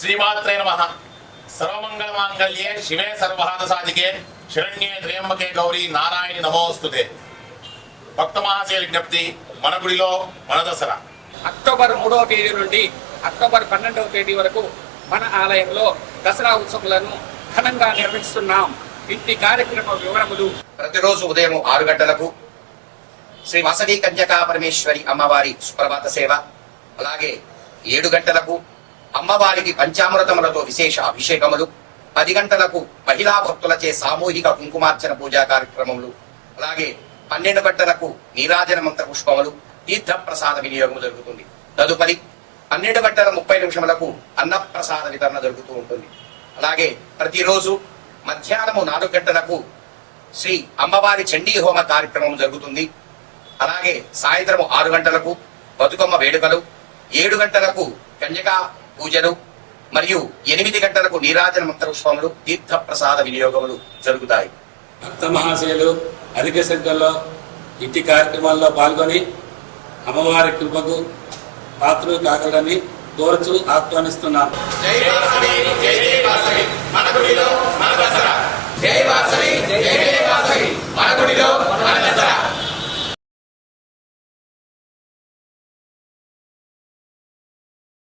శ్రీమాత్రే నమ. సర్వమంగళ మాంగళ్యే శివే సర్వహాద సాధికే శరణ్యే త్రయంబకే గౌరీ నారాయణి నమోస్తుతే. భక్త మహాశయ విజ్ఞప్తి మన గుడిలో మన దసరా. అక్టోబర్ మూడవ తేదీ నుండి అక్టోబర్ పన్నెండవ తేదీ వరకు మన ఆలయంలో దసరా ఉత్సవాలను ఘనంగా నిర్వహిస్తున్నాం. ఇంటి కార్యక్రమ వివరములు. ప్రతిరోజు ఉదయం ఆరు గంటలకు శ్రీ వాసవి కన్యకా పరమేశ్వరి అమ్మవారి సుప్రభాత సేవ. అలాగే ఏడు గంటలకు అమ్మవారికి పంచామృతములతో విశేష అభిషేకములు పది గంటలకు మహిళా భక్తులచే సామూహిక కుంకుమార్చన పూజా కార్యక్రమములు అలాగే పన్నెండు గంటలకు నీరాజన మంత్ర పుష్పములు తీర్థ ప్రసాద వినియోగం జరుగుతుంది. తదుపరి పన్నెండు గంటల ముప్పై నిమిషములకు అన్నప్రసాద వితరణ జరుగుతూ ఉంటుంది. అలాగే ప్రతిరోజు మధ్యాహ్నము నాలుగు గంటలకు శ్రీ అమ్మవారి చండీ హోమ కార్యక్రమం జరుగుతుంది. అలాగే సాయంత్రం ఆరు గంటలకు బతుకమ్మ వేడుకలు ఏడు గంటలకు కన్యకా పూజలు మరియు ఎనిమిది గంటలకు నీరాజన మంత్రోత్సవములు తీర్థ ప్రసాద వినియోగములు జరుగుతాయి. భక్త మహాశయులు అధిక సంఖ్యలో ఇంటి కార్యక్రమాల్లో పాల్గొని అమ్మవారి కృపకు పాత్రలు కాగలని కోరుచు ఆహ్వానిస్తున్నాం